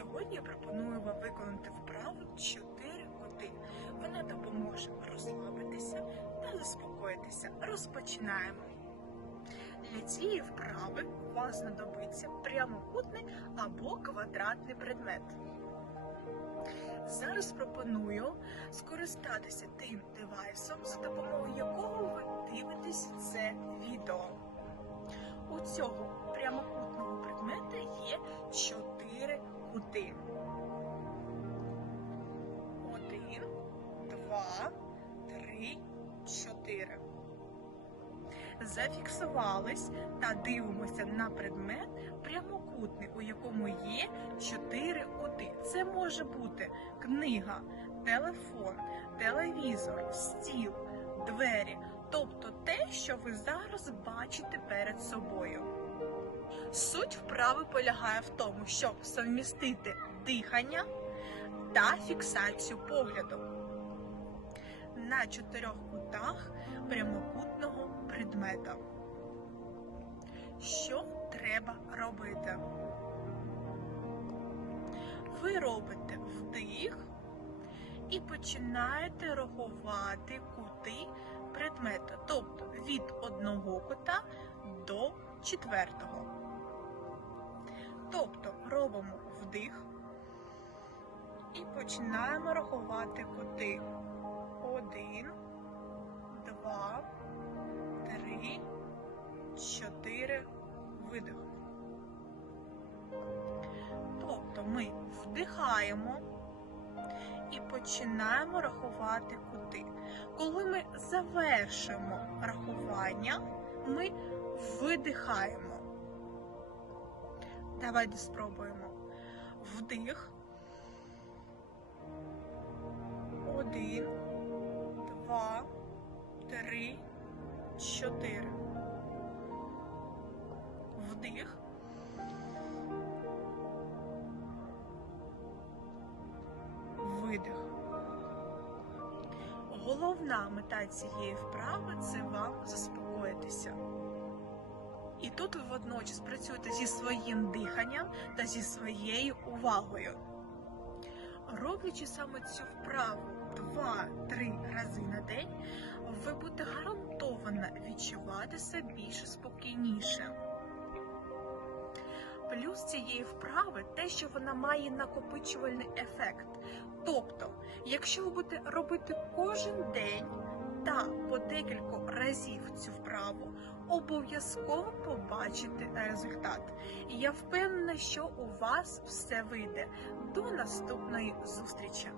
Сьогодні я пропоную вам виконати вправу 4 коти. Вона допоможе розслабитися та заспокоїтися. Розпочинаємо. Для цієї вправи у вас знадобиться прямокутний або квадратний предмет. Зараз пропоную скористатися тим девайсом, за допомогою якого ви дивитесь це відео. У цього прямокутного предмета є 4 один. Один, два, три, чотири. Зафіксувались та дивимося на предмет прямокутний, у якому є чотири кути. Це може бути книга, телефон, телевізор, стіл, двері. Тобто те, що ви зараз бачите перед собою. Суть вправи полягає в тому, щоб совмістити дихання та фіксацію погляду на чотирьох кутах прямокутного предмета. Що треба робити? Ви робите вдих і починаєте рахувати кути предмета, тобто від одного кута до четвертого. Тобто робимо вдих і починаємо рахувати кути. Один, два, три, чотири, видих. Тобто ми вдихаємо і починаємо рахувати кути. Коли ми завершимо рахування, ми видихаємо. Давайте спробуємо. Вдих. Один, два, три, чотири. Вдих. Видих. Головна мета цієї вправи це вам заспокоїтися. І тут ви водночас працюєте зі своїм диханням та зі своєю увагою. Роблячи саме цю вправу 2-3 рази на день, ви будете гарантовано відчувати себе більш спокійніше. Плюс цієї вправи те, що вона має накопичувальний ефект. Тобто, якщо ви будете робити кожен день та по декілька разів цю вправу, обов'язково побачите результат. Я впевнена, що у вас все вийде. До наступної зустрічі!